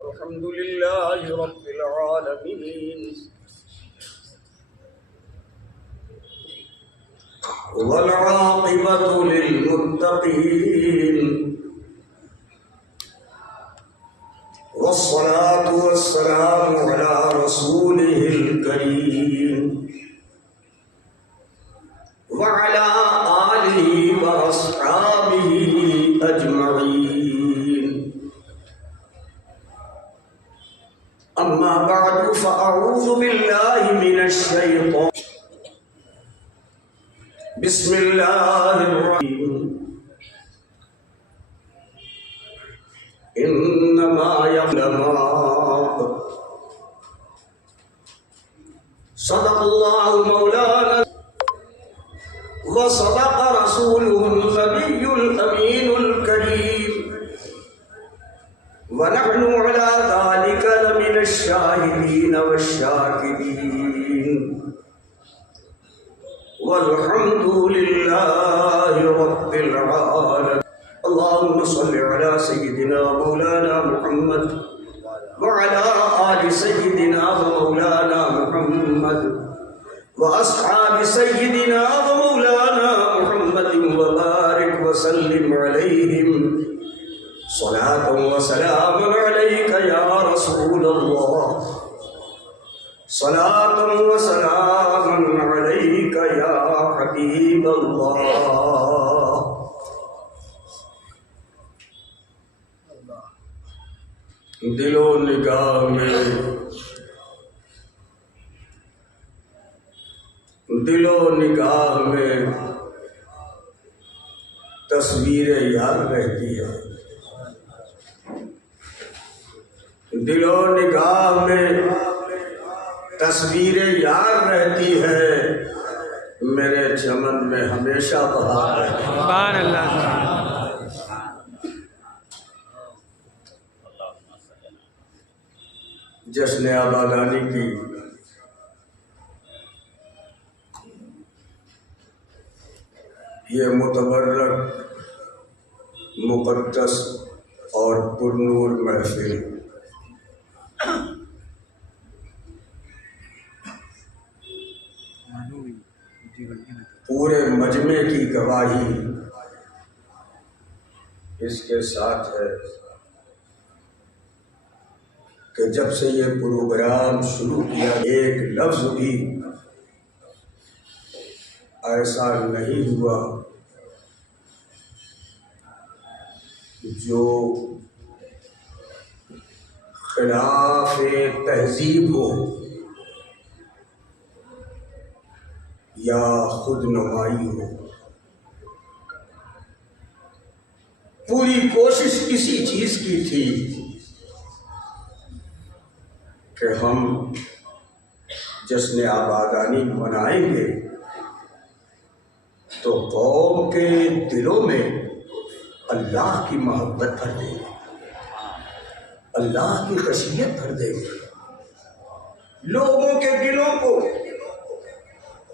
الحمد لله رب العالمين والعاقبة للمتقين والصلاة والسلام على رسوله الكريم وعلى آله وأصحابه أجمعين. أما بعد فأعوذ بالله من الشيطان. بسم الله الرحمن إنما يعلم صدق الله مولانا وصدق رسوله النبي الأمين الكريم ونحن على ذلك لمن الشاهدين والشاكرين والحمد لله رب العالمين. اللهم صل على سيدنا مولانا محمد وعلى آل سيدنا ومولانا محمد وأصحاب سيدنا ومولانا محمد وبارك وسلم عليهم صلاة وسلام عليك يا رسول الله صلاة وسلام عليك يا حبيب الله. دل و نگاہ میں تصویر یار رہتی ہے، دل و نگاہ میں تصویر یار رہتی ہے، میرے چمن میں ہمیشہ بہار رہتی ہے. سبحان اللہ. جشن آبادانی کی یہ متبرک مقدس اور پرنور محفل پورے مجمع کی گواہی اس کے ساتھ ہے کہ جب سے یہ پروگرام شروع کیا ایک لفظ بھی ایسا نہیں ہوا جو خلاف تہذیب ہو یا خود نمائی ہو. پوری کوشش اسی چیز کی تھی کہ ہم جشن آبادانی منائیں گے تو قوم کے دلوں میں اللہ کی محبت بھر دیں گے، اللہ کی خشیت بھر دیں گے، لوگوں کے دلوں کو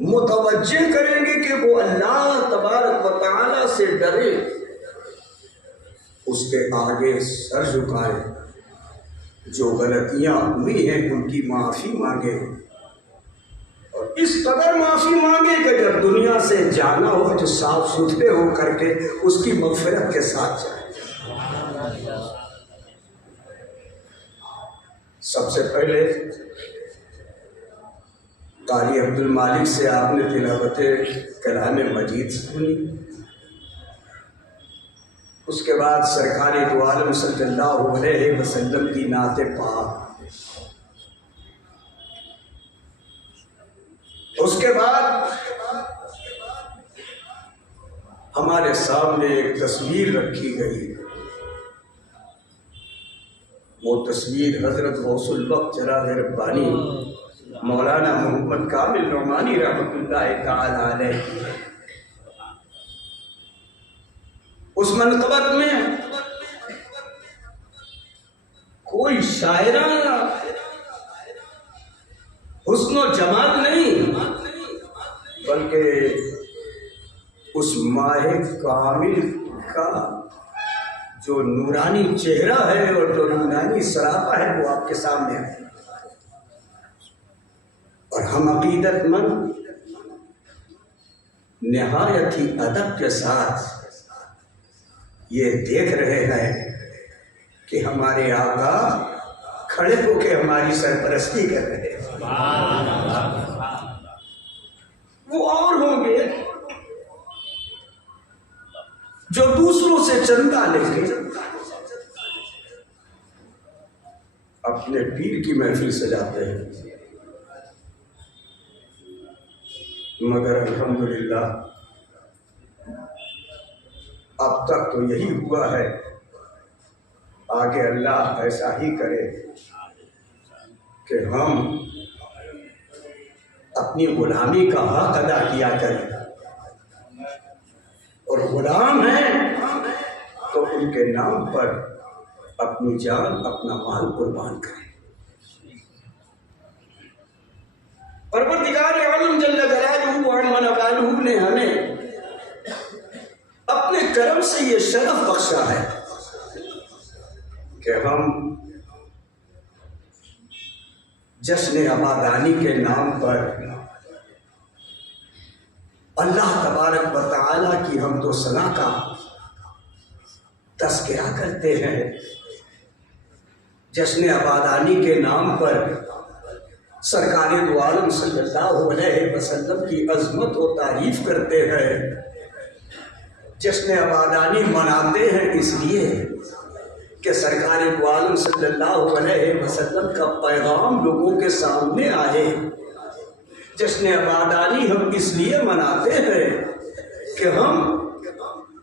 متوجہ کریں گے کہ وہ اللہ تبارک و تعالی سے ڈرے، اس کے آگے سر جھکائیں، جو غلطیاں ہوئی ہیں ان کی معافی مانگے، اور اس قدر معافی مانگے کہ جب دنیا سے جانا ہو تو صاف ستھرے ہو کر کے اس کی مغفرت کے ساتھ جائے. سب سے پہلے قاری عبد المالک سے آپ نے تلاوت کلام مجید سنی، اس کے بعد سرکار دو عالم صلی اللہ علیہ وسلم کی نعت پاک، اس کے بعد ہمارے سامنے ایک تصویر رکھی گئی. وہ تصویر حضرت غوث الوقت جناب ربانی مولانا محمد کامل نعمانی رحمۃ اللہ تعالی علیہ اس منقبت میں کوئی شاعرانہ حسن و جمال نہیں، بلکہ اس ماہ کامل کا جو نورانی چہرہ ہے اور جو نورانی سراپا ہے وہ آپ کے سامنے ہے۔ اور ہم عقیدت مند نہایت ہی ادب کے ساتھ یہ دیکھ رہے ہیں کہ ہمارے آقا کھڑے ہو کے ہماری سرپرستی کر رہے ہیں۔ وہ اور ہوں گے جو دوسروں سے چندہ لے کے اپنے پیر کی محفل سجاتے ہیں، مگر الحمدللہ اب تک تو یہی ہوا ہے، آگے اللہ ایسا ہی کرے کہ ہم اپنی غلامی کا حق ادا کیا کریں، اور غلام ہیں تو ان کے نام پر اپنی جان اپنا مال قربان کریں۔ پروردگار عالم جل جلالہ وعظم نوالہ نے ہمیں اپنے کرم سے یہ شرف بخشا ہے کہ ہم جشن آبادانی کے نام پر اللہ تبارک و تعالیٰ کی حمد و ثنا کا تذکرہ کرتے ہیں، جشن آبادانی کے نام پر سرکار دو عالم صلی اللہ علیہ وسلم کی عظمت و تعریف کرتے ہیں، جشن آبادانی مناتے ہیں اس لیے کہ سرکار دو عالم صلی اللہ علیہ وسلم کا پیغام لوگوں کے سامنے آئے۔ جشن آبادانی ہم اس لیے مناتے ہیں کہ ہم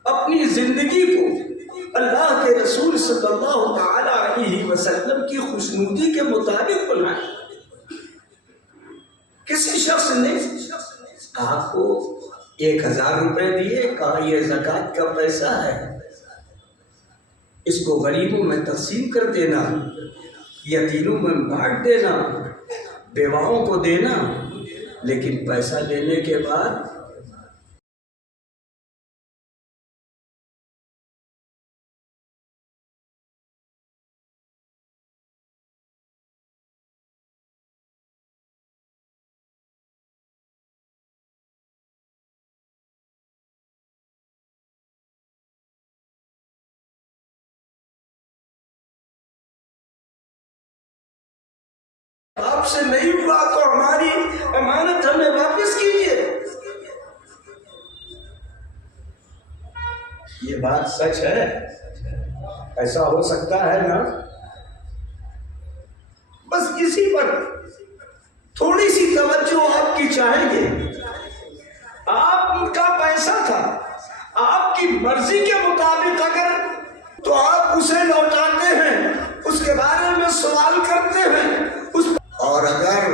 اپنی زندگی کو اللہ کے رسول صلی اللہ تعالی علیہ وسلم کی خوشنودی کے مطابق بنائیں۔ کسی شخص نے آپ کو 1000 روپے دیے، کہا یہ زکوٰۃ کا پیسہ ہے، اس کو غریبوں میں تقسیم کر دینا، یتیموں میں بانٹ دینا، بیواؤں کو دینا، لیکن پیسہ لینے کے بعد آپ سے نہیں ہوا تو ہماری امانت ہمیں واپس کیجیے۔ یہ بات سچ ہے، ایسا ہو سکتا ہے نا؟ بس اسی پر تھوڑی سی توجہ آپ کی چاہیں گے۔ آپ کا پیسہ تھا، آپ کی مرضی کے مطابق اگر تو آپ اسے لوٹاتے ہیں، اس کے بارے میں سوال کرتے ہیں، اور اگر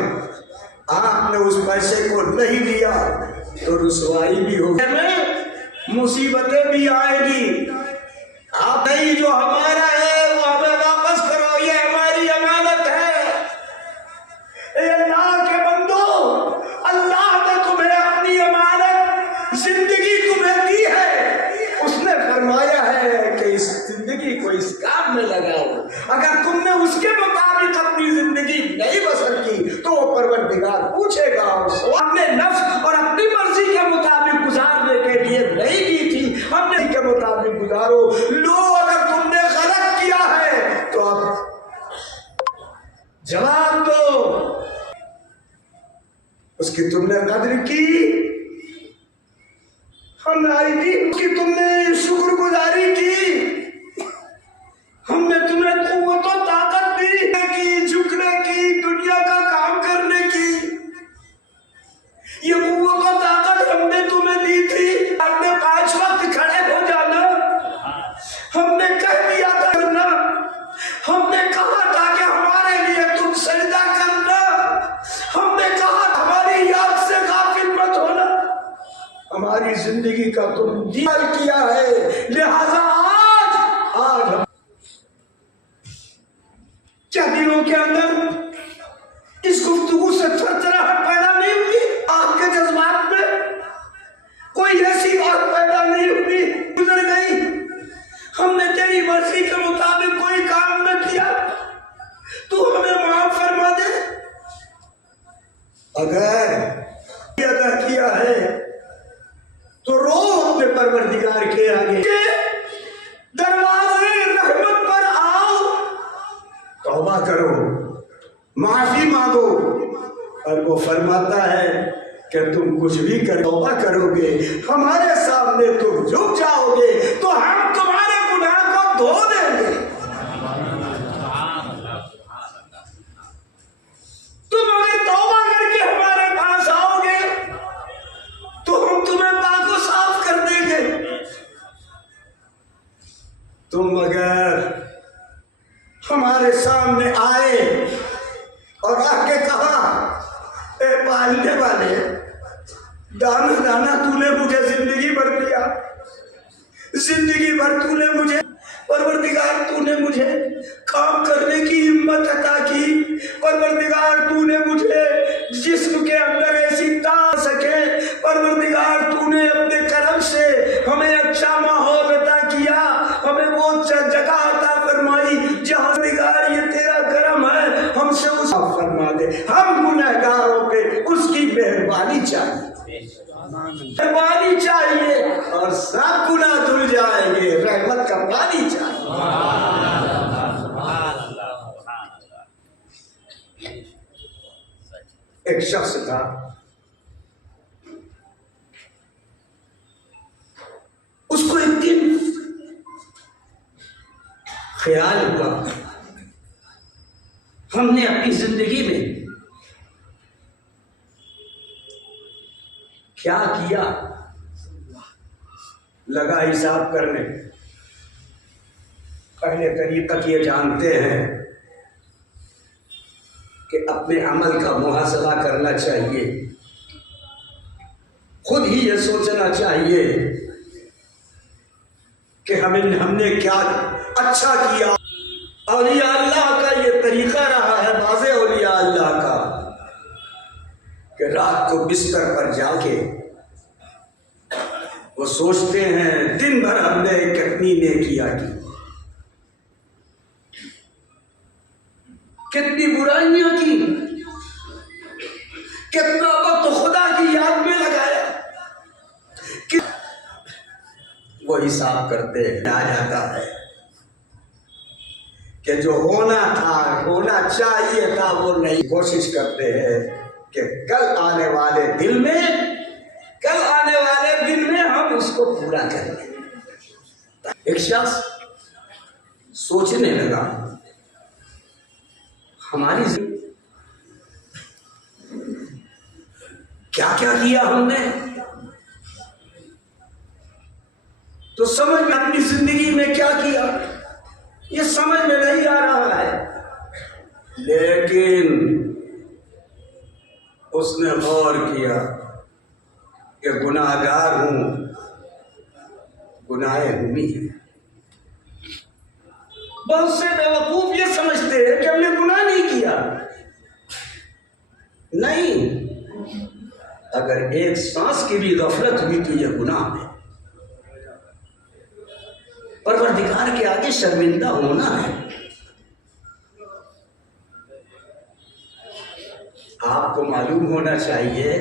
آپ نے اس پیسے کو نہیں دیا تو رسوائی بھی ہوگی، مصیبتیں بھی آئے گی۔ آپ نہیں، جو ہمارا ہے وہ ہمیں واپس کرو، یہ ہماری امانت ہے۔ اے اللہ کے بندو، اللہ نے تمہیں اپنی امانت زندگی تمہیں دی ہے، اس نے فرمایا ہے کہ اس زندگی کو اس کام میں لگاؤ۔ اگر تم نے اس کے مطابق اپنی زندگی نہیں بسر کی تو وہ پروردگار پوچھے گا، اپنے نفس اور اپنی مرضی کے مطابق گزارنے کے لیے نہیں دی تھی، ہم نے کے مطابق گزارو۔ لو، اگر تم نے غلط کیا ہے تو اب جواب دو، اس کی تم نے قدر کی، ہم نے آئی تھی اس کی تم نے شکر گزاری کی، ہم نے تمہیں قوت و طاقت دی کی جھکنے کی، دنیا کا کام کرنے کی، یہ قوت و طاقت ہم نے تمہیں دی تھی۔ ہم نے 5 وقت کھڑے ہو جانا، ہم نے کہہ دیا تھا کرنا، ہم نے کہا تھا کہ ہمارے لیے تم سجدہ کرنا، ہم ہماری زندگی کا تم دیال کیا ہے، لہذا آج کیا دلوں کے اندر اس گفتگو سے تھرتھراہٹ پیدا نہیں ہوئی؟ آپ کے جذبات میں کوئی ایسی بات پیدا نہیں ہوئی؟ گزر گئی، ہم نے تیری مرضی کے مطابق کوئی کام نہ کیا، تو ہمیں معاف فرما دے۔ اگر ادا کیا ہے تو رو اپنے پروردگار کے آگے، دروازے رحمت پر آؤ، توبہ کرو، معافی مانگو، اور وہ فرماتا ہے کہ تم کچھ بھی توبہ کرو گے، ہمارے سامنے تم جھک جاؤ گے تو ہم تمہارے گناہ کو دھو دیں گے۔ تم اگر توبہ کر کے ہمارے پاس آؤ گے تو ہم تمہیں پاک و صاف کر دیں گے۔ تم اگر ہمارے سامنے آئے اور آ کے کہا، اے پالنے والے، دانا دانا تو نے مجھے زندگی بھر دیا، زندگی بھر تو نے مجھے، پروردگار تو نے مجھے کام کرنے کی ہمت عطا کی، پروردگار تو نے مجھے جسم کے اندر ایسی طاقت سکے، پروردگار تو نے اپنے کرم سے ہمیں اچھا ماحول عطا کیا، ہمیں وہ جگہ عطا فرمائی جہاں پروردگار یہ تیرا کرم ہے، ہم سے اس فرما دے۔ ہم گنہگاروں پہ اس کی مہربانی چاہیے، مہربانی چاہیے، اور سب گناہ دھل جائیں گے، رحمت کا پانی چاہیے۔ ایک شخص تھا، اس کو ایک دن خیال ہوا ہم نے اپنی زندگی میں کیا کیا، لگا حساب کرنے۔ پہلے طریقت یہ جانتے ہیں کہ اپنے عمل کا محاسبہ کرنا چاہیے، خود ہی یہ سوچنا چاہیے کہ ہم نے کیا اچھا کیا۔ اولیاء اللہ کا یہ طریقہ رہا ہے، بعض اولیاء اللہ کا، کہ رات کو بستر پر جا کے وہ سوچتے ہیں دن بھر ہم نے کتنی نیکیاں کی، کتنی برائیاں کی، کتنا وقت خدا کی یاد میں لگایا، وہ حساب کرتے ہیں۔ آ جاتا ہے کہ جو ہونا تھا، ہونا چاہیے تھا، وہ نہیں، کوشش کرتے ہیں کہ کل آنے والے دن میں ہم اس کو پورا کریں گے۔ ایک شخص سوچنے لگا، ہماری زندگی کیا کیا کیا ہم نے، تو سمجھ میں اپنی زندگی میں کیا کیا یہ سمجھ میں نہیں آ رہا ہے، لیکن اس نے غور کیا کہ گناہ گار ہوں، گناہیں ہوئی ہیں۔ بہت سے بیوقوف یہ سمجھتے ہیں کہ ہم نے گناہ نہیں کیا، نہیں، اگر ایک سانس کی بھی غفلت ہوئی تو یہ گناہ ہے، پروردگار کے آگے شرمندہ ہونا ہے۔ آپ کو معلوم ہونا چاہیے،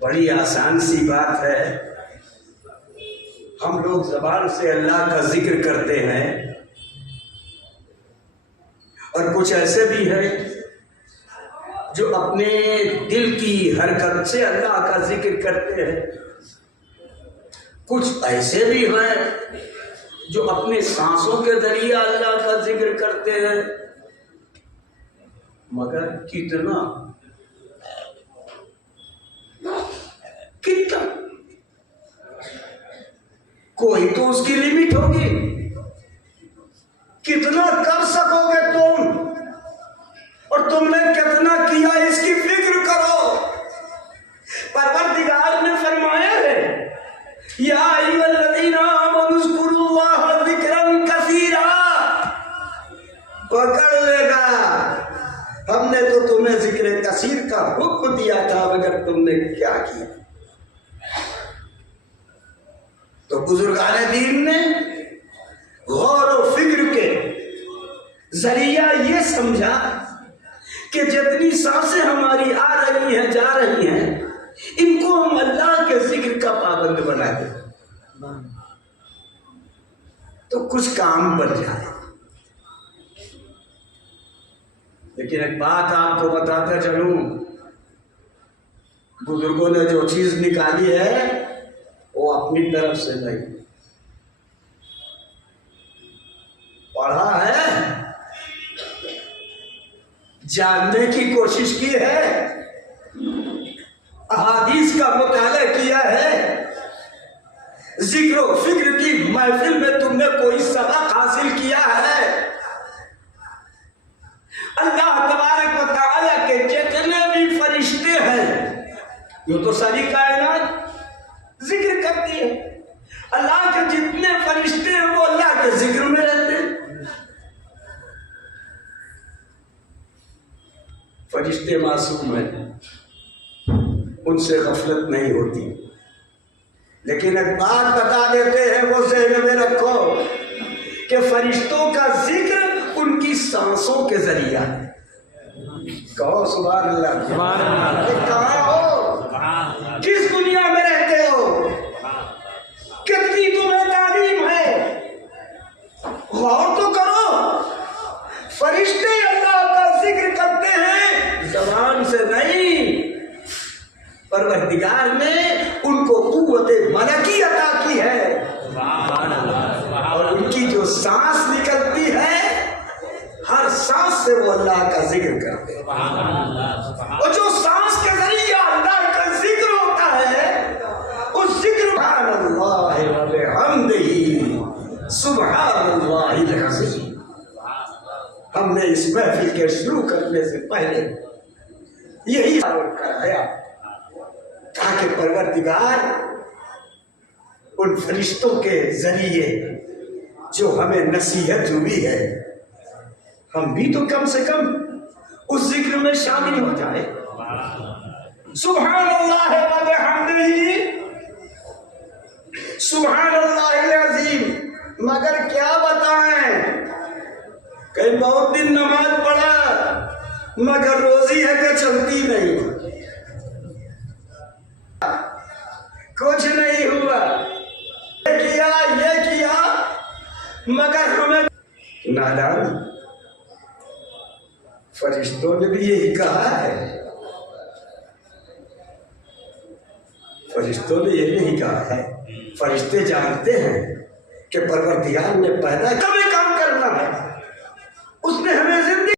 بڑی آسان سی بات ہے، ہم لوگ زبان سے اللہ کا ذکر کرتے ہیں، اور کچھ ایسے بھی ہیں جو اپنے دل کی حرکت سے اللہ کا ذکر کرتے ہیں، کچھ ایسے بھی ہیں جو اپنے سانسوں کے ذریعے اللہ کا ذکر کرتے ہیں، مگر کتنا کوئی تو اس کی لمٹ ہوگی، کتنا کر سکو گے تم، اور تم نے کتنا کیا اس کی فکر کرو۔ پروردگار نے فرمایا یا ایھا الذین آمنوا اذکروا اللہ ذکرا کثیرا، پکڑ لے گا ہم نے تو تمہیں ذکر کثیر کا حکم دیا تھا مگر تم نے کیا کیا۔ تو بزرگان دین نے غور و فکر کے ذریعہ یہ سمجھا کہ جتنی سانسیں ہماری آ رہی ہیں جا رہی ہیں ان کو ہم اللہ کے ذکر کا پابند بنا دیں تو کچھ کام بن جائے۔ لیکن ایک بات آپ کو بتاتا چلوں، بزرگوں نے جو چیز نکالی ہے وہ اپنی طرف سے نہیں، پڑھا ہے، جاننے کی کوشش کی ہے، احادیث کا مطالعہ کیا ہے، ذکر و فکر کی محفل میں تم نے کوئی سبق حاصل کیا ہے۔ اللہ تبارک و تعالیٰ کے جتنے بھی فرشتے ہیں یہ تو ساری کائنات ذکر کرتی ہے، اللہ کے جتنے فرشتے ہیں وہ اللہ کے ذکر میں رہتے ہیں۔ فرشتے معصوم ہیں، ان سے غفلت نہیں ہوتی، لیکن ایک بات بتا دیتے ہیں وہ ذہن میں رکھو کہ فرشتوں کا ذکر ان کی سانسوں کے ذریعہ ہے۔ کہو سبحان اللہ، سبحان اللہ۔ کہاں ہو، کس دنیا میں رہتے ہو، کتنی تمہیں تعلیم ہے، غور تو کرو۔ فرشتے اللہ کا ذکر کرتے ہیں زبان سے نہیں، پروردگار نے ان کو قوت ملکی عطا کی ہے، اور ان کی جو سانس نکلتی ہے ہر سانس سے وہ اللہ کا ذکر کرتے ہیں، اور جو سانس کے ذریعے اللہ کا ذکر ہوتا ہے اس ذکر سبحان اللہ و بحمدہ سبحان اللہ العظیم۔ ہم نے اس محفل کے شروع کرنے سے پہلے یہی کرایا تاکہ پروردگار ان فرشتوں کے ذریعے جو ہمیں نصیحت ہوئی ہے ہم بھی تو کم سے کم اس ذکر میں شامل ہو جائے۔ سبحان اللہ و بحمدہ سبحان اللہ العظیم۔ مگر کیا بتائیں، کئی بہت دن نماز پڑھا مگر روزی ہے کہ چلتی نہیں، کچھ نہیں ہوا، یہ کیا مگر ہمیں نادان۔ فرشتوں نے بھی یہی کہا ہے، فرشتوں نے یہ نہیں کہا ہے، فرشتے جانتے ہیں کہ پروردگار نے پیدا کبھی کام کرنا ہے، اس نے ہمیں زندگی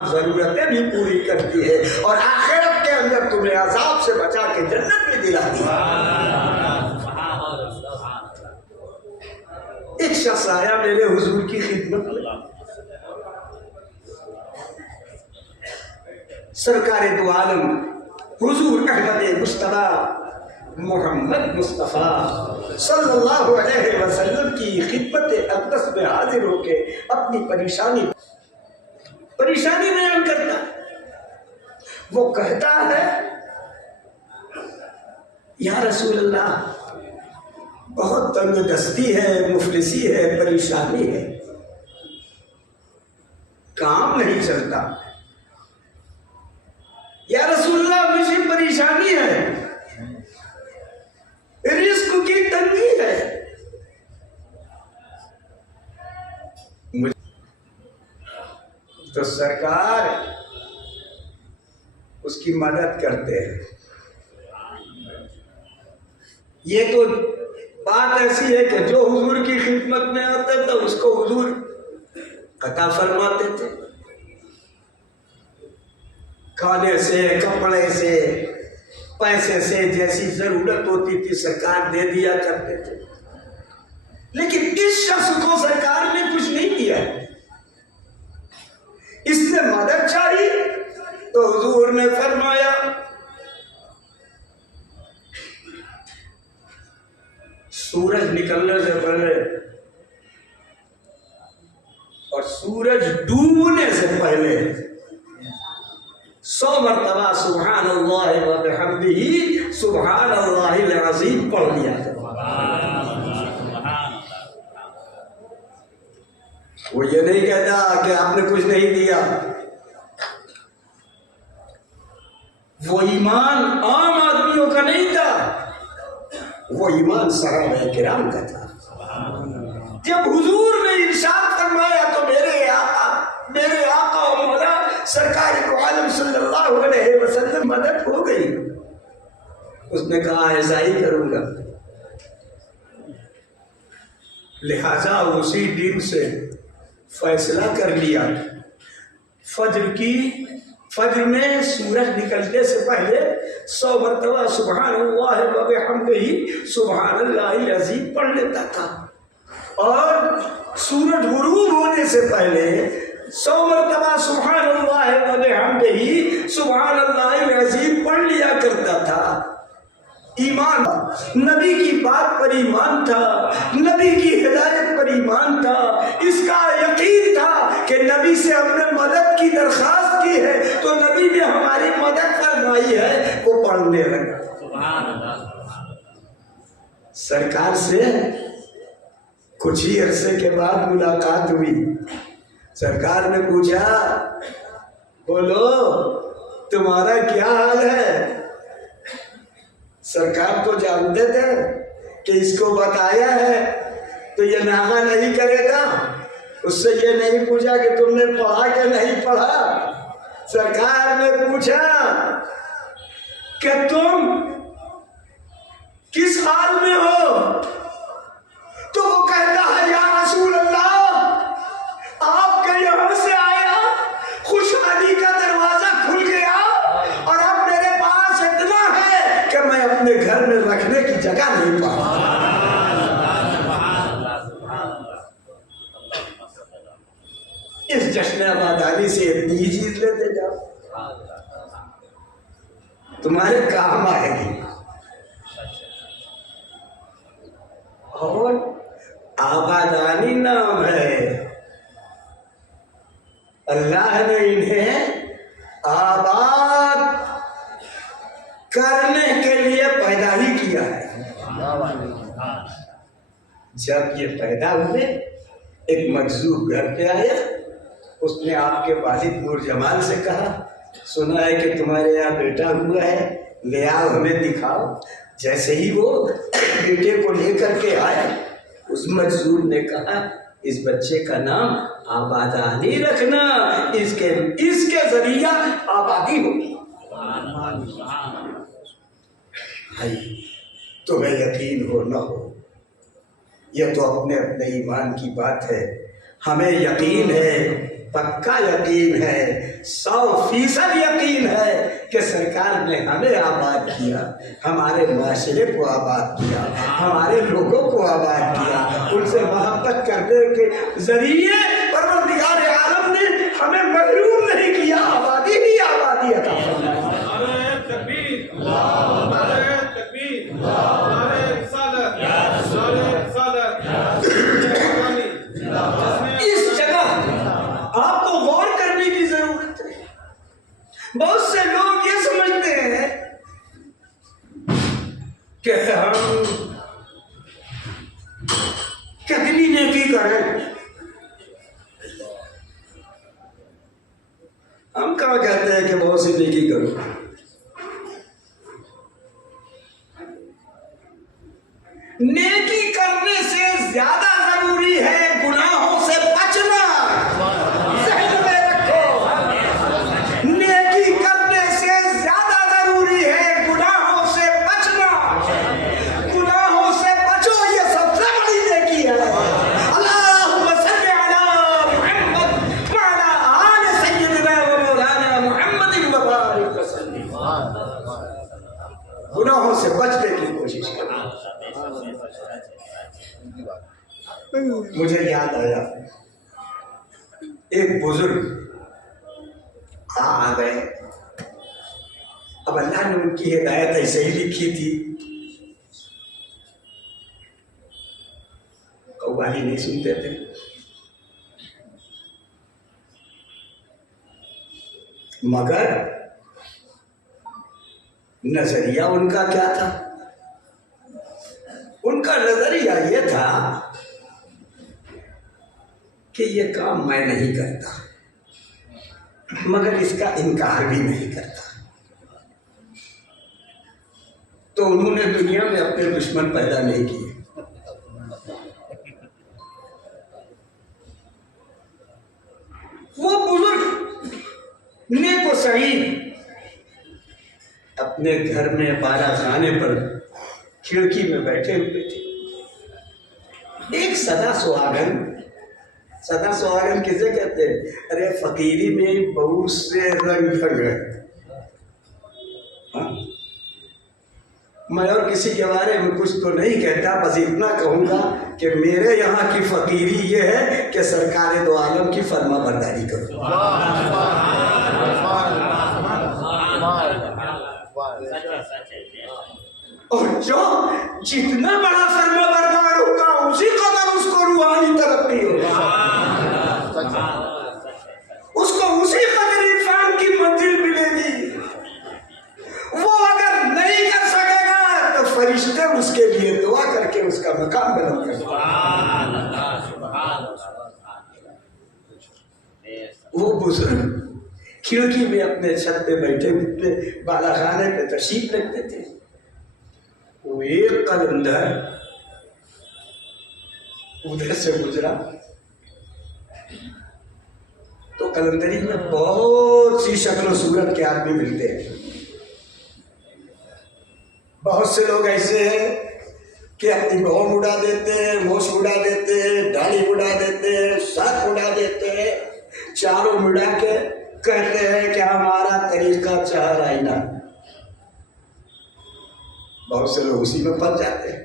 ضرورتیں بھی پوری کرتی ہے اور آخرت کے اندر تمہیں عذاب سے بچا کے جنت بھی دلاتی ہے۔ ایک شخص آیا میرے حضور کی خدمت میں، سرکار دو عالم حضور احمد مصطفیٰ محمد مصطفیٰ صلی اللہ علیہ وسلم کی خدمت اقدس میں حاضر ہو کے اپنی پریشانی بیان کرتا ہے۔ وہ کہتا ہے یا رسول اللہ، بہت تنگ دستی ہے، مفلسی ہے، پریشانی ہے، کام نہیں چلتا۔ یا رسول اللہ، مجھے پریشانی ہے، رزق کی تنگی ہے۔ تو سرکار اس کی مدد کرتے ہیں۔ یہ تو بات ایسی ہے کہ جو حضور کی خدمت میں آتا تھا اس کو حضور عطا فرماتے تھے، کھانے سے، کپڑے سے، پیسے سے، جیسی ضرورت ہوتی تھی سرکار دے دیا کرتے تھے۔ لیکن اس شخص کو سرکار نے کچھ نہیں دیا، اس نے مدد چاہی تو حضور نے فرمایا سورج نکلنے سے پہلے اور سورج ڈوبنے سے پہلے 100 مرتبہ سبحان اللہ و بحمدہ سبحان اللہ العظیم پڑھ لیا کرو۔ وہ یہ نہیں کہتا کہ آپ نے کچھ نہیں دیا، وہ ایمان عام آدمیوں کا نہیں تھا، وہ ایمان صحابہ کرام کا تھا۔ جب حضور نے ارشاد فرمایا تو میرے آقا و مولا سرکار دو عالم صلی اللہ علیہ وسلم مدد ہو گئی۔ اس نے کہا ایسا ہی کروں گا، لہذا اسی دن سے فیصلہ کر لیا۔ فجر میں سورج نکلنے سے پہلے 100 مرتبہ سبحان اللہ و بحمدہ سبحان اللہ العظیم پڑھ لیتا تھا، اور سورج غروب ہونے سے پہلے 100 مرتبہ سبحان اللہ و بحمدہ سبحان اللہ العظیم پڑھ لیا کرتا تھا۔ ایمان، نبی کی بات پر ایمان تھا، نبی کی ہدایت پر ایمان تھا، اس کا یقین تھا کہ نبی سے ہم نے مدد کی درخواست کی ہے تو نبی نے ہماری مدد فرمائی ہے۔ وہ پڑھنے لگا۔ سرکار سے کچھ ہی عرصے کے بعد ملاقات ہوئی۔ سرکار نے پوچھا بولو تمہارا کیا حال ہے؟ سرکار تو جانتے تھے کہ اس کو بتایا ہے تو یہ ناغہ نہیں کرے گا، اس سے یہ نہیں پوچھا کہ تم نے پڑھا کہ نہیں پڑھا۔ سرکار نے پوچھا کہ تم کس حال میں ہو؟ تو وہ کہتا ہے یا رسول اللہ، آپ کے یہاں سے آیا، خوشحالی کا دروازہ کھل گیا اور اب میرے پاس اتنا ہے کہ میں اپنے گھر میں رکھنے کی جگہ نہیں پا رہا۔ اس جشن آبادانی سے اتنی ہی چیز لیتے جاؤ، تمہارے کام آئے گی۔ اور آبادانی نام ہے، اللہ نے انہیں آباد کرنے کے لیے پیدا ہی کیا ہے۔ جب یہ پیدا ہوئے ایک مجذوب گھر پہ آیا، اس نے آپ کے والد نور جمال سے کہا سنا ہے کہ تمہارے یہاں بیٹا ہوا ہے، لے آؤ ہمیں دکھاؤ۔ جیسے ہی وہ بیٹے کو لے کر کے آئے، اس مجذوب نے کہا اس بچے کا نام آبادانی رکھنا، اس کے ذریعہ آبادی ہوگی۔ بھائی تمہیں یقین ہو نہ ہو، یہ تو اپنے ایمان کی بات ہے، ہمیں یقین ہے، پکا یقین ہے، 100% یقین ہے کہ سرکار نے ہمیں آباد کیا، ہمارے معاشرے کو آباد کیا، ہمارے لوگوں کو آباد کیا، ان سے محبت کرنے کے ذریعے پروردگار عالم نے ہمیں محروم نہیں کیا، آبادی ہی آبادی عطا فرمائی۔ اس جگہ آپ کو غور کرنے کی ضرورت ہے۔ بہت سے لوگ یہ سمجھتے ہیں کہ ہم کتنی نیکی کریں، ہم کہاں کہتے ہیں کہ بہت سی نیکی کرو۔ نیکی کرنے سے زیادہ ضروری ہے گناہوں سے بچنا، ذہن میں رکھو۔ نیکی کرنے سے زیادہ ضروری ہے گناہوں سے بچنا، گناہوں سے بچو، یہ سب سے بڑی نیکی ہے۔ اللہم صل علی محمد وعلی آل سیدنا و مولانا محمد وبارک وسلم۔ گناہوں سے بچنے کی کوشش کریں۔ مجھے یاد آیا ایک بزرگ آ گئے، اب اللہ نے ان کی ہدایت ایسے ہی لکھی تھی، قوالی نہیں سنتے تھے، مگر نظریہ ان کا کیا تھا؟ ان کا نظریہ یہ تھا کہ یہ کام میں نہیں کرتا، مگر اس کا انکار بھی نہیں کرتا۔ تو انہوں نے دنیا میں اپنے دشمن پیدا نہیں کیے۔ وہ بزرگ نیک و صحیح اپنے گھر میں بالا خانے پر کھڑکی میں بیٹھے ہوئے تھے۔ ایک سدا سہاگن کسے کہتے ہیں؟ ارے فقیری میں بہت سے رنگ ڈھنگ ہے۔ میں اور کسی کے بارے میں کچھ تو نہیں کہتا، بس اتنا کہوں گا کہ میرے یہاں کی فقیری یہ ہے کہ سرکار دو عالم کی فرما برداری کرو۔ اور جو جتنا بڑا فرما بردار ہوگا اسی قدر اس کو روحانی ترقی ہوگا، اس کو اسی قدر انسان کی منزل ملے گی۔ وہ اگر نہیں کر سکے گا تو فرشتے اس کے لیے دعا کر کے اس کا مقام بلند کر دیں۔ وہ بزرگ کھڑکی میں اپنے چھت پہ بیٹھے ہوئے بالا خانے پہ تشریف رکھتے تھے۔ وہ ایک قلندر ادھر سے گزرا تو قلندری میں بہت سی شکل و صورت کے آدمی ملتے ہیں۔ بہت سے لوگ ایسے ہیں کہ اپنی بہم اڑا دیتے ہیں، موچھ اڑا دیتے ہیں، داڑھی اڑا دیتے ہیں، ساتھ اڑا دیتے ہیں، چاروں مڑا کے کہتے ہیں کہ ہمارا طریقہ چار آئینہ۔ بہت سے لوگ اسی میں پھنس جاتے ہیں۔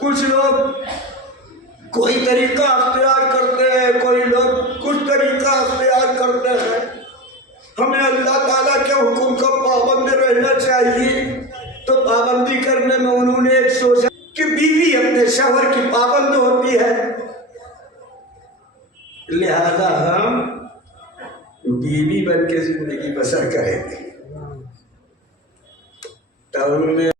کچھ لوگ کوئی طریقہ اختیار کرتے ہیں، کوئی لوگ کچھ طریقہ اختیار کرتے ہیں۔ ہمیں اللہ تعالیٰ کے حکم کا پابند رہنا چاہیے، تو پابندی کرنے میں انہوں نے ایک سوچا کہ بیوی اپنے شوہر کی پابند ہوتی ہے، لہذا ہم بیوی بن کے زندگی بسر کریں گے۔ تو انہوں نے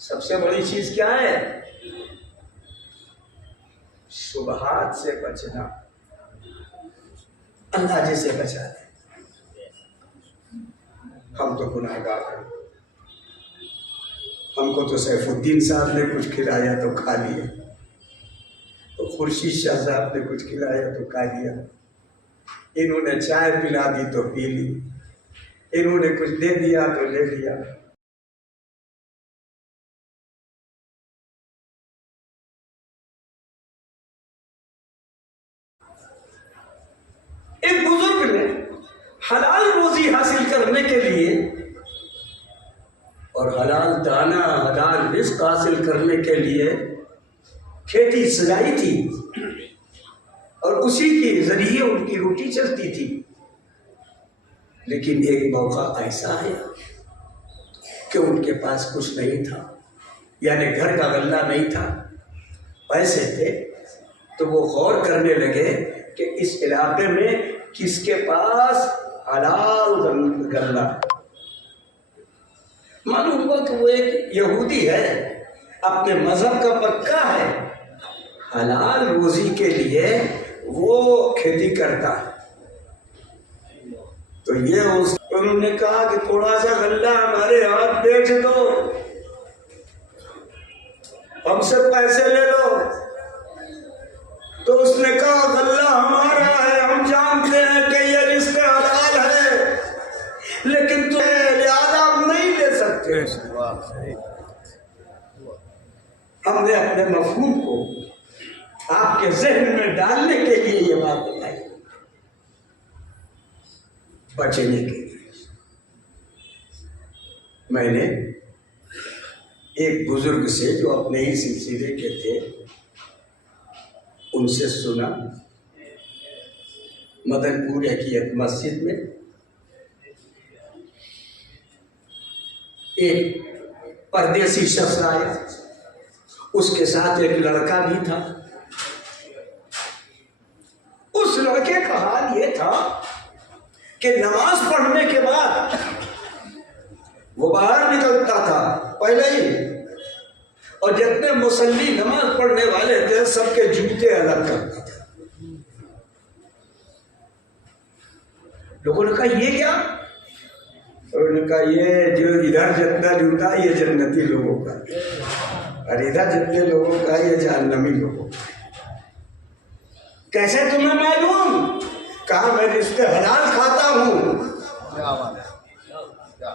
سب سے بڑی چیز کیا ہے؟ شبہات سے بچنا، اللہ جسے بچا دے۔ ہم تو گناہ گار ہیں، ہم کو تو سیف الدین صاحب نے کچھ کھلایا تو کھا لیا، تو خورشید شاہ صاحب نے کچھ کھلایا تو کھا لیا، انہوں نے چائے پلا دی تو پی لی، انہوں نے کچھ دے دیا تو لے لیا۔ ایک بزرگ نے حلال روزی حاصل کرنے کے لیے اور حلال دانہ حلال رزق حاصل کرنے کے لیے کھیتی سجائی تھی اور اسی کے ذریعے ان کی روٹی چلتی تھی۔ لیکن ایک موقع ایسا آیا کہ ان کے پاس کچھ نہیں تھا، یعنی گھر کا غلہ نہیں تھا، پیسے تھے، تو وہ غور کرنے لگے کہ اس علاقے میں کس کے پاس حلال غلہ ہے۔ معلوم ہوا کہ وہ ایک یہودی ہے، اپنے مذہب کا پکا ہے، حلال روزی کے لیے وہ کھیتی کرتا ہے۔ تو یہ انہوں نے کہا کہ تھوڑا سا غلہ ہمارے ہاتھ بیچ دو، ہم سے پیسے لے لو۔ تو اس نے کہا غلہ ہمارا ہے، ہم جانتے ہیں کہ یہ رزق حلال ہے، لیکن تمہیں لہذا ہم نہیں لے سکتے۔ ہم نے اپنے مفہوم کو آپ کے ذہن میں ڈالنے کے لیے یہ بات بتائی، بچنے کے لیے۔ میں نے ایک بزرگ سے جو اپنے ہی سلسلے کے تھے ان سے سنا، مدن پور کی ایک مسجد میں ایک پردیسی شخص آیا، اس کے ساتھ ایک لڑکا بھی تھا۔ اس لڑکے کا حال یہ تھا کہ نماز پڑھنے کے بعد وہ باہر نکلتا تھا پہلے ہی، اور جتنے مصلی نماز پڑھنے والے تھے سب کے جوتے الگ کرتا تھا۔ لوگوں نے کہا یہ کیا؟ انہوں نے کہا یہ جو ادھر جتنا جوتا یہ جنتی لوگوں کا، اور ادھر جتنے لوگوں کا یہ جہنمی لوگوں کا۔ کیسے تمہیں معلوم؟ کہا میں رزق حلال کھاتا ہوں،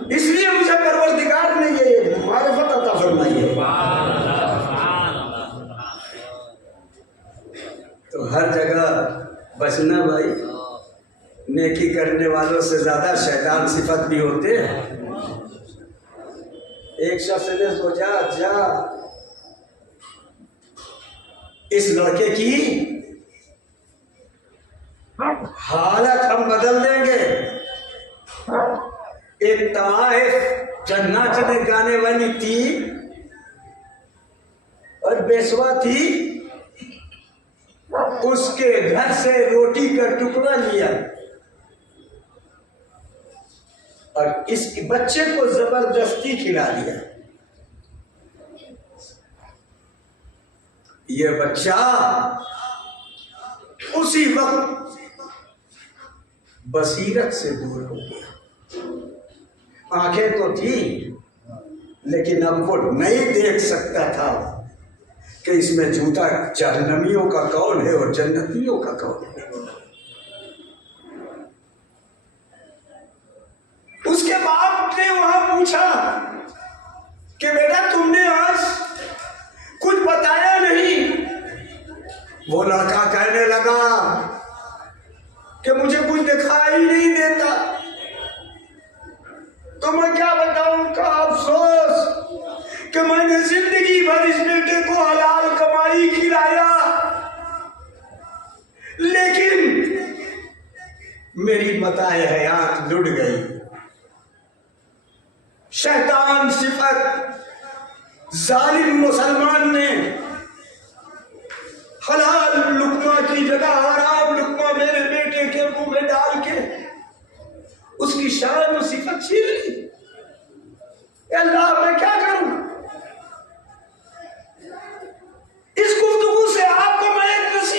اس لیے مجھے پروردگار نے یہ معرفت عطا فرمائی ہے۔ تو ہر جگہ بچنا بھائی، نیکی کرنے والوں سے زیادہ شیطان صفت بھی ہوتے ہیں۔ ایک شخص نے سوچا اچھا اس لڑکے کی حالت ہم بدل دیں گے۔ ایک طوائف جو ناچنے گانے والی تھی اور بیسوا تھی، اس کے گھر سے روٹی کا ٹکڑا لیا اور اس بچے کو زبردستی کھلا دیا۔ یہ بچہ اسی وقت بصیرت سے دور ہو گیا۔ آنکھیں تو تھی لیکن اب وہ نہیں دیکھ سکتا تھا کہ اس میں جوتا جہنمیوں کا کون ہے اور جنتیوں کا کون ہے۔ اس کے باپ نے وہاں پوچھا کہ بیٹا تم نے آج کچھ بتایا نہیں؟ وہ لڑکا کہنے لگا کہ مجھے کچھ دکھائی نہیں دیتا، تو میں کیا بتاؤں کا افسوس کہ میں نے زندگی بھر اس بیٹے کو حلال کمائی کھلایا، لیکن میری متاع حیات لٹ گئی۔ شیطان صفت ظالم مسلمان نے حلال لقمہ کی جگہ حرام لقمہ میرے بیٹے کے منہ میں ڈال کے اس کی شان و صفت چھین لی۔ اے اللہ میں کیا کروں؟ اس گفتگو سے آپ کو میں ایک نصیحت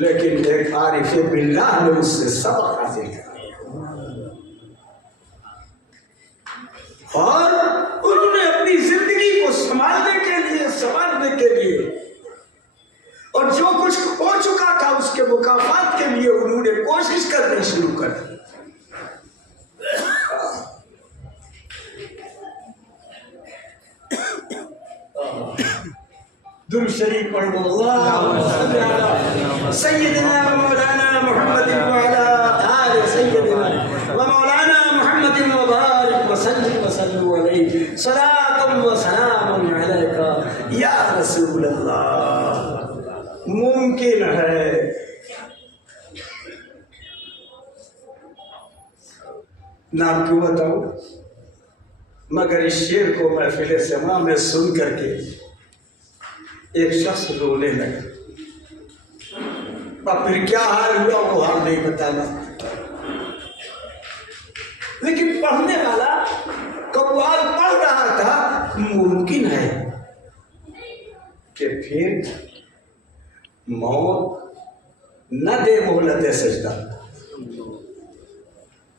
لیکن ایک عارف باللہ نے اس سے سبق حاصل کیا اور انہوں نے اپنی زندگی کو سنبھالنے کے لیے، سنوارنے کے لیے، اور جو کچھ ہو چکا تھا اس کے مکافات کے لیے انہوں نے کوشش کرنی شروع کر دی۔ درود شریف پڑھ لو، اللہم صل علی سیدنا و مولانا محمد وعلی آل سیدنا و مولانا محمد وبارک وسلم علیہ صلاۃ و سلام علیک یا رسول اللہ۔ ممکن ہے نام کیوں بتاؤں، مگر اس شعر کو محفل سما میں سن کر کے ایک شخص رونے لگا، اور پھر کیا حال ہوا وہ حال نہیں بتانا، لیکن پڑھنے والا قوال پڑھ رہا تھا ممکن ہے کہ پھر موت نہ دے مہلت سجدہ،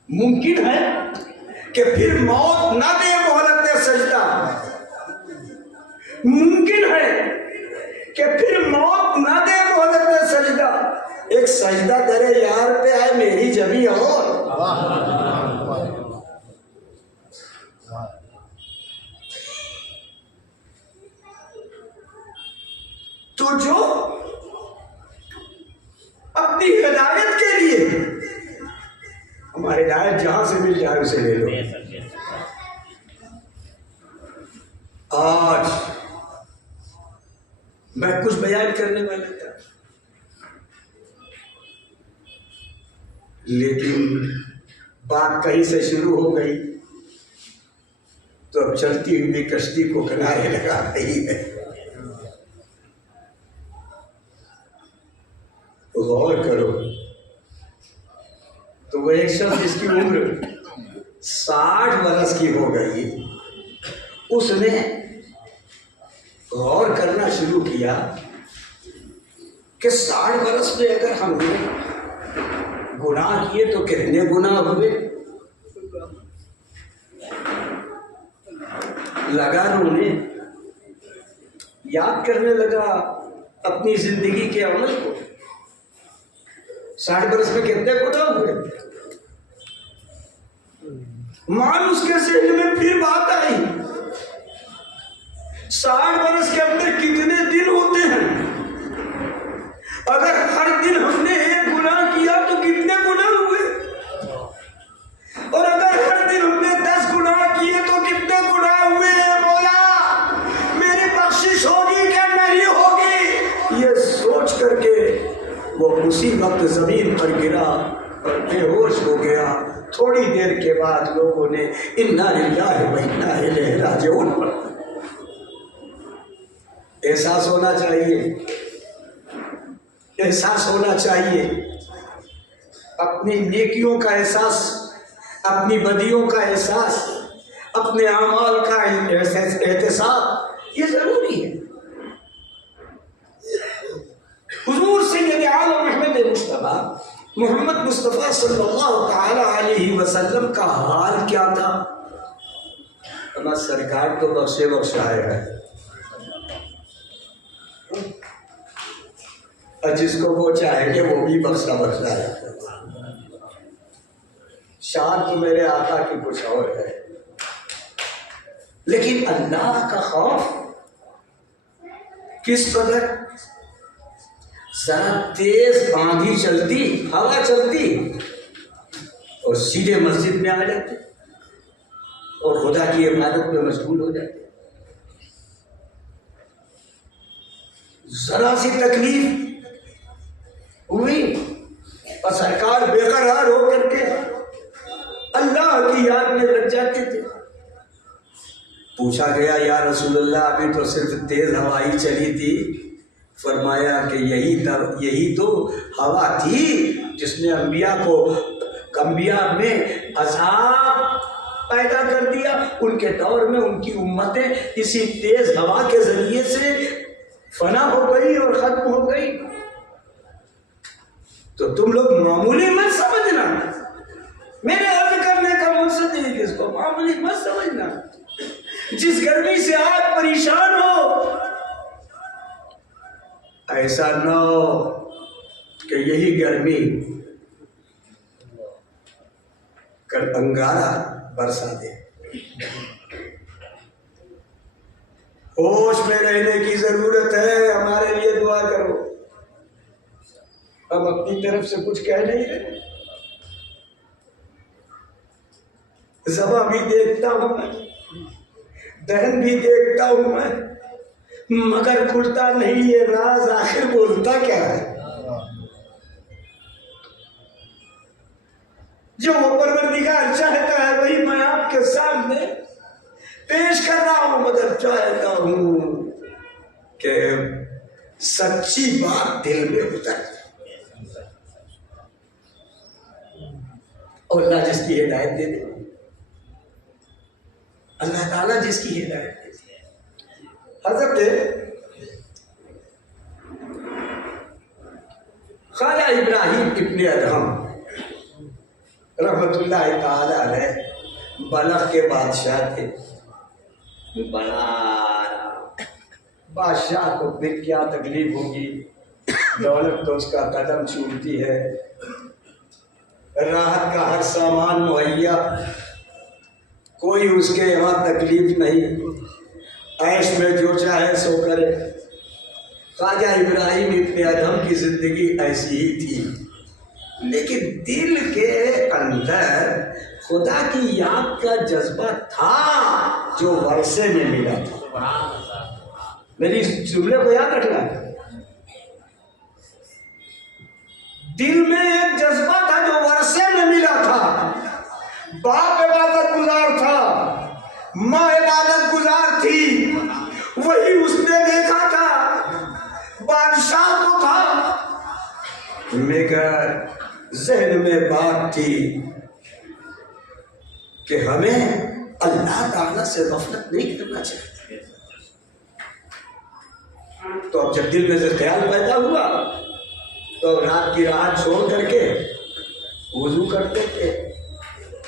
ممکن ہے کہ پھر موت نہ دے مہلت سجدہ، ممکن ہے کہ پھر موت نہ دے مہلت سجدہ، ایک سجدہ کرے یار پہ آئے میری جبھی اور تو جو اپنی ہدایت کے لیے، ہماری ہدایت جہاں سے مل جائے اسے لے لو۔ آج میں کچھ بیان کرنے والا تھا، لیکن بات کہیں سے شروع ہو گئی تو اب چلتی ہوئی کشتی کو کنارے لگا رہی ہے۔ غور کرو تو وہ ایک شخص جس کی عمر 60 برس کی ہو گئی، اس نے غور کرنا شروع کیا کہ 60 برس میں اگر ہم نے گناہ کیے تو کتنے گناہ ہوئے۔ لگا رونے، یاد کرنے لگا اپنی زندگی کے عمل کو، 60 برس میں کتنے گناہ ہوئے۔ مانوس کے ذہن میں پھر بات آئی، 60 برس کے اندر کتنے دن ہوتے ہیں، اگر ہر دن ہم نے ایک گناہ کیا تو کتنے گناہ ہوئے، اور اگر ہر دن ہم نے 10 گناہ کیے تو کتنے گناہ ہوئے۔ مولا میری بخشش ہوگی کہ نہیں ہوگی، یہ سوچ کر کے وہ اسی وقت زمین پر گرا اور بے ہوش ہو گیا۔ تھوڑی دیر کے بعد لوگوں نے انا للہ و انا الیہ راجعون پڑھا۔ احساس ہونا چاہیے، احساس ہونا چاہیے، اپنی نیکیوں کا احساس، اپنی بدیوں کا احساس، اپنے اعمال کا احتساب، یہ ضروری ہے۔ حضور سید عالم احمد مصطفیٰ محمد مصطفیٰ صلی اللہ تعالی علیہ وسلم کا حال کیا تھا؟ ہمارا سرکار تو بخشے بخشائے ہے، اور جس کو وہ چاہیں گے وہ بھی بخشا بخشائے۔ شان تو میرے آقا کی کچھ اور ہے، لیکن اللہ کا خوف کس قدر، ذرا تیز آندھی چلتی، ہوا چلتی اور سیدھے مسجد میں آ جاتے اور خدا کی عبادت میں مشغول ہو جاتے۔ ذرا سی تکلیف ہوئی اور سرکار بے قرار ہو کر کے اللہ کی یاد میں لگ جاتے تھے۔ پوچھا گیا یا رسول اللہ ابھی تو صرف تیز ہوا ہی چلی تھی، فرمایا کہ یہی تو ہوا تھی جس نے انبیاء میں عذاب پیدا کر دیا۔ ان کے دور میں ان کی امتیں اسی تیز ہوا کے ذریعے سے فنا ہو گئی اور ختم ہو گئی۔ تو تم لوگ معمولی مت سمجھنا. میرے عرض کرنے کا مقصد نہیں کہ اس کو معمولی مت سمجھنا. جس گرمی سے آپ پریشان ہو، ایسا نہ ہو کہ یہی گرمی کل انگارہ برسا دے. ہوش میں رہنے کی ضرورت ہے. ہمارے لیے دعا کرو. اب اپنی طرف سے کچھ کہہ نہیں رہے. زباں بھی دیکھتا ہوں میں، دہن بھی دیکھتا ہوں میں، مگر کھلتا نہیں یہ راز. آخر بولتا کیا ہے؟ جو پروردگار چاہتا ہے وہی میں آپ کے سامنے پیش کر رہا ہوں. مگر چاہتا ہوں کہ سچی بات دل میں اتر. اور اللہ جس کی ہدایت دے دے، اللہ تعالیٰ جس کی ہدایت دے دے. حضرت خواجہ ابراہیم ابن ادہم رحمت اللہ تعالی علیہ بلخ کے بادشاہ تھے. بڑا بادشاہ کو پھر کیا تکلیف ہوگی، دولت تو اس کا قدم چھوٹتی ہے، راحت کا ہر سامان مہیا، کوئی اس کے یہاں تکلیف نہیں، عیش میں جو چاہے سو کرے. خواجہ ابراہیم ابن ادہم کی زندگی ایسی ہی تھی، لیکن دل کے اندر خدا کی یاد کا جذبہ تھا جو ورثے میں ملا تھا. میری جملے کو یاد رکھنا ہے. دل میں ایک جذبہ تھا جو ورثے میں ملا تھا. باپ عبادت گزار تھا، ماں عبادت گزار تھی، وہی اس نے دیکھا تھا. بادشاہ تو تھا مگر ذہن میں بات تھی کہ ہمیں اللہ تعالیٰ سے غفلت نہیں کرنا چاہیے. تو اب جب دل میں سے خیال پیدا ہوا تو رات کی راحت چھوڑ کر کے وضو کرتے تھے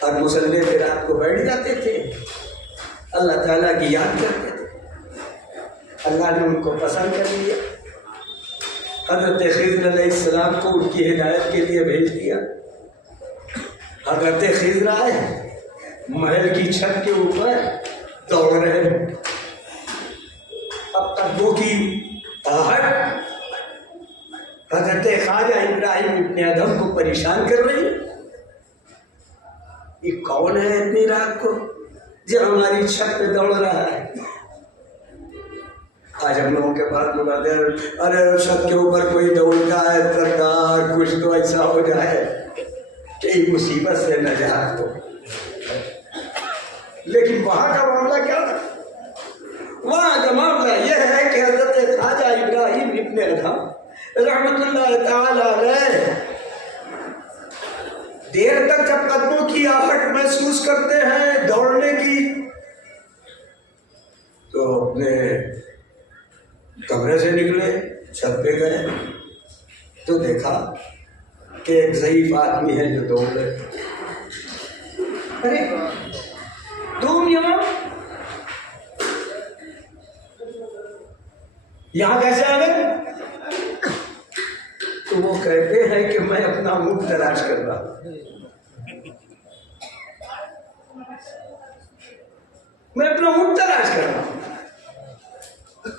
اور مصلی پہ رات کو بیٹھ جاتے تھے، اللہ تعالیٰ کی یاد کرتے تھے. اللہ نے ان کو پسند کر لیا. حضرت خضر علیہ السلام کو ان کی ہدایت کے لیے بھیج دیا. حضرت خضر آئے، محل کی چھت کے اوپر دوڑ رہے ہیں. اب قدموں کی آہٹ حضرت خواجہ ابراہیم ابن ادہم کو پریشان کر رہی. یہ کون ہے اتنی رات کو جو ہماری چھت پہ دوڑ رہا ہے؟ آج ہم لوگوں کے پاس بلاتے ہیں، ارے چھت کے اوپر کوئی دوڑتا ہے سرکار، کچھ تو ایسا ہو جائے کہ مصیبت سے نجات ہو. لیکن وہاں کا معاملہ کیا تھا؟ وہاں کا معاملہ یہ ہے کہ حضرت خواجہ ابراہیم ابن ادہم رحمت اللہ تعالی علیہ دیر تک جب قدموں کی آہٹ محسوس کرتے ہیں دوڑنے کی، تو اپنے کمرے سے نکلے، چھت پہ گئے تو دیکھا کہ ایک ضعیف آدمی ہے جو دوڑ رہے. ارے تم یہاں کیسے آ گئے؟ تو وہ کہتے ہیں کہ میں اپنا منہ تلاش کر رہا ہوں، میں اپنا منہ تلاش کر رہا ہوں.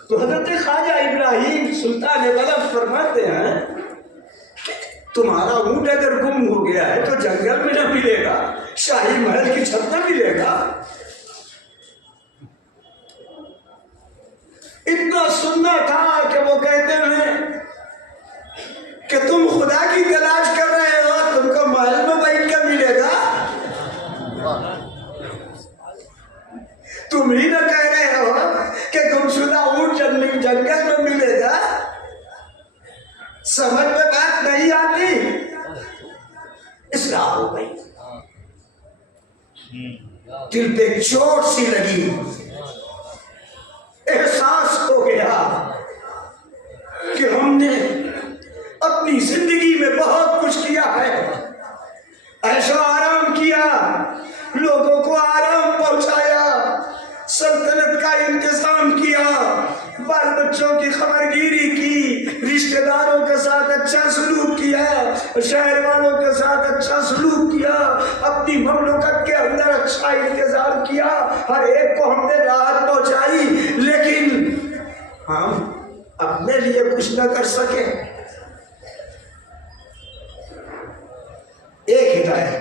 تو حضرت خواجہ ابراہیم سلطان بلخ فرماتے ہیں تمہارا اونٹ اگر گم ہو گیا ہے تو جنگل میں نہ ملے گا، شاہی محل کی چھت میں ملے گا. اتنا سننا تھا کہ وہ کہتے ہیں کہ تم خدا کی تلاش کر رہے ہو، تم کو محل میں بیٹھ کر ملے گا. تم ہی نہ کہہ رہے ہو کہ گمشدہ اونٹ جنگل میں ملے گا. سمجھ میں بات نہیں آتی. اصلاح ہو گئی، دل پہ چوٹ سی لگی، احساس ہو گیا کہ ہم نے اپنی زندگی میں بہت بال بچوں کی خبر گیری کی، رشتہ داروں کے ساتھ اچھا سلوک کیا، شہر والوں کے ساتھ اچھا سلوک کیا، اپنی مملکت کے اندر اچھا انتظار کیا، ہر ایک کو ہم نے راحت پہنچائی، لیکن ہم اپنے لیے کچھ نہ کر سکے۔ ایک ہدایت،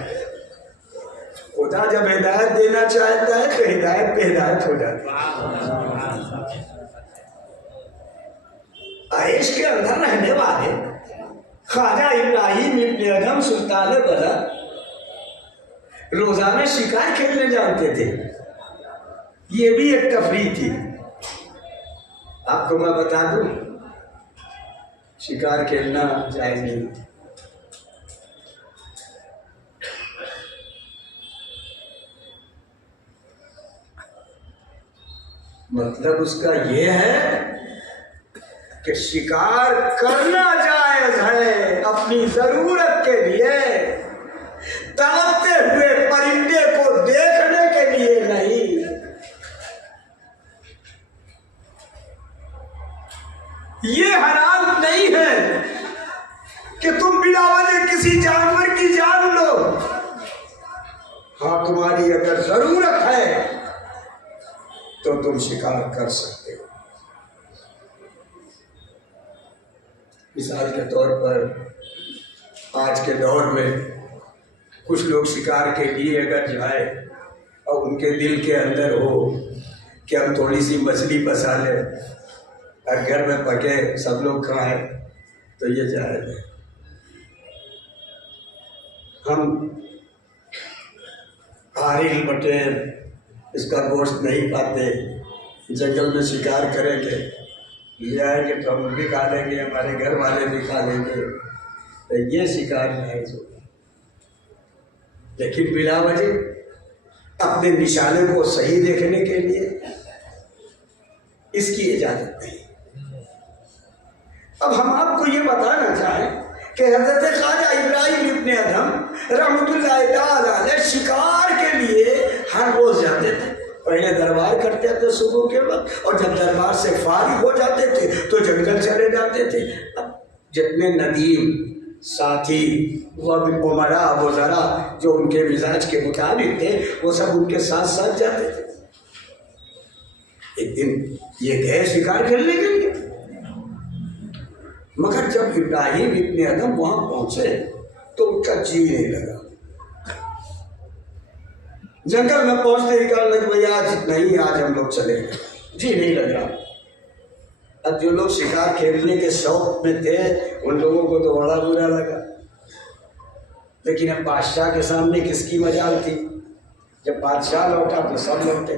خدا جب ہدایت دینا چاہتا ہے تو ہدایت پہ ہدایت ہو جاتی ہے۔ عیش کے اندر رہنے والے خواجہ ابراہیم ابن ادھم سلطان بلخ روزانہ شکار کھیلنے جانتے تھے۔ یہ بھی ایک تفریح تھی۔ آپ کو میں بتا دوں، شکار کھیلنا جائز نہیں۔ مطلب اس کا یہ ہے کہ شکار کرنا جائز ہے اپنی ضرورت کے لیے، تڑپتے ہوئے پرندے کو دیکھنے کے لیے نہیں۔ یہ حرام نہیں ہے کہ تم بلا وجہ کسی جانور کی جان لو۔ ہاں، تمہاری اگر ضرورت ہے تو تم شکار کر سکتے ہو۔ مثال کے طور پر آج کے دور میں کچھ لوگ شکار کے لیے اگر جائے اور ان کے دل کے اندر ہو کہ ہم تھوڑی سی مچھلی پسا لیں اور گھر میں پکے سب لوگ کھائیں تو یہ جائز ہے۔ ہم آریل بٹیر اس کا گوشت نہیں پاتے، جنگل میں شکار کریں گے، لے آئیں گے تو ہم بھی کھا لیں گے، ہمارے گھر والے بھی کھا لیں گے، تو یہ شکار جائز ہوگا۔ لیکن بلا وجہ اپنے نشانے کو صحیح دیکھنے کے لیے اس کی اجازت نہیں۔ اب ہم آپ کو یہ بتانا چاہیں کہ حضرت خواجہ ابراہیم ابن ادھم رحمۃ اللہ تعالی علیہ شکار کے لیے ہر روز جاتے تھے۔ پہلے دربار کرتے تھے صبح کے وقت، اور جب دربار سے فارغ ہو جاتے تھے تو جنگل چلے جاتے تھے۔ اب جتنے ندیم ساتھی امراء وزراء جو ان کے مزاج کے مطابق تھے وہ سب ان کے ساتھ ساتھ جاتے تھے۔ ایک دن یہ گئے شکار کھیلنے کے لیے، مگر جب ابراہیم ابن ادھم وہاں پہنچے تو ان کا جی نہیں لگا۔ جنگل میں پہنچتے ہی کہا لگ بھائی آج نہیں، آج ہم لوگ چلیں گے، جی نہیں لگ رہا۔ اب جو لوگ شکار کھیلنے کے شوق میں تھے ان لوگوں کو تو بڑا برا لگا، لیکن اب بادشاہ کے سامنے کس کی مجال تھی؟ جب بادشاہ لوٹا تو سب لوٹے۔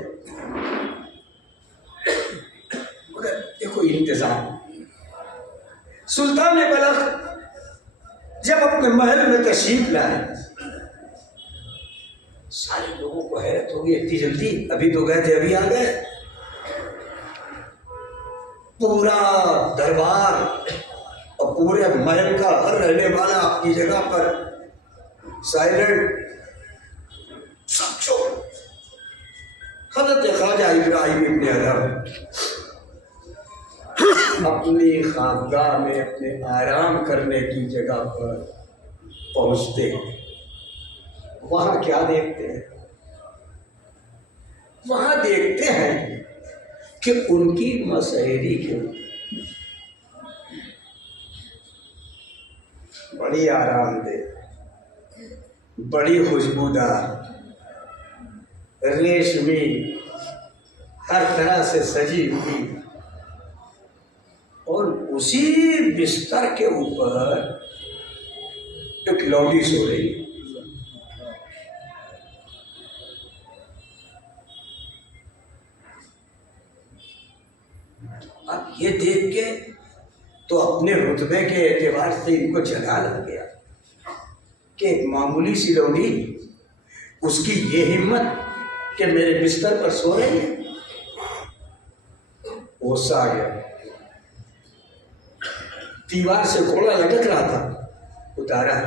مگر دیکھو انتظام، سلطان بلخ جب اپنے محل میں تشریف لائے سارے لوگوں کو حیرت ہوگی، اتنی جلدی؟ ابھی تو گئے تھے، ابھی آ گئے۔ پورا دربار اور پورے محل کا ہر رہنے والا اپنی جگہ پر سائلنٹ، سب چھوڑ۔ حضرت خواجہ ابراہیم ابن ادھم اپنی خانقاہ میں اپنے آرام کرنے کی جگہ پر پہنچتے ہیں۔ وہاں کیا دیکھتے ہیں؟ وہاں دیکھتے ہیں کہ ان کی مسحری کے بڑی آرام دہ، بڑی خوشبودار، ریشمی، ہر طرح سے سجی ہوئی، اور اسی بستر کے اوپر ایک لوڈی سو رہی۔ اب یہ دیکھ کے تو اپنے رتبے کے اعتبار سے ان کو جھٹکا لگ گیا کہ ایک معمولی سی لوڈی، اس کی یہ ہمت کہ میرے بستر پر سو رہی ہے۔ غصہ آ گیا، دیوار سے گھوڑا لٹک رہا تھا، اتارا،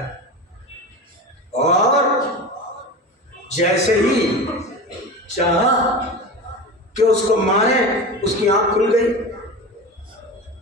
اور جیسے ہی چاہا کہ اس کو مارے، اس کی آنکھ کھل گئی،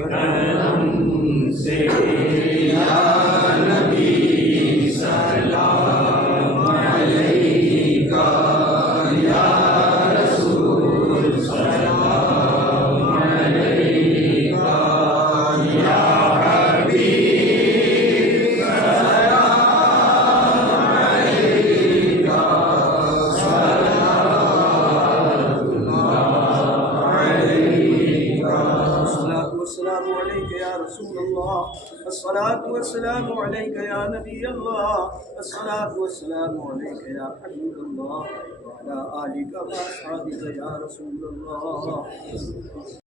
کرم سے یا نبی سلام علیکہ یا رسول سلام علیکہ یا حبیب سلام علیکہ صلوات اللہ علیکہ الصلاة والسلام عليك يا رسول الله الصلاة والسلام عليك يا نبي الله الصلاة والسلام عليك يا حبيب الله وعلى آلك وأصحابك يا رسول الله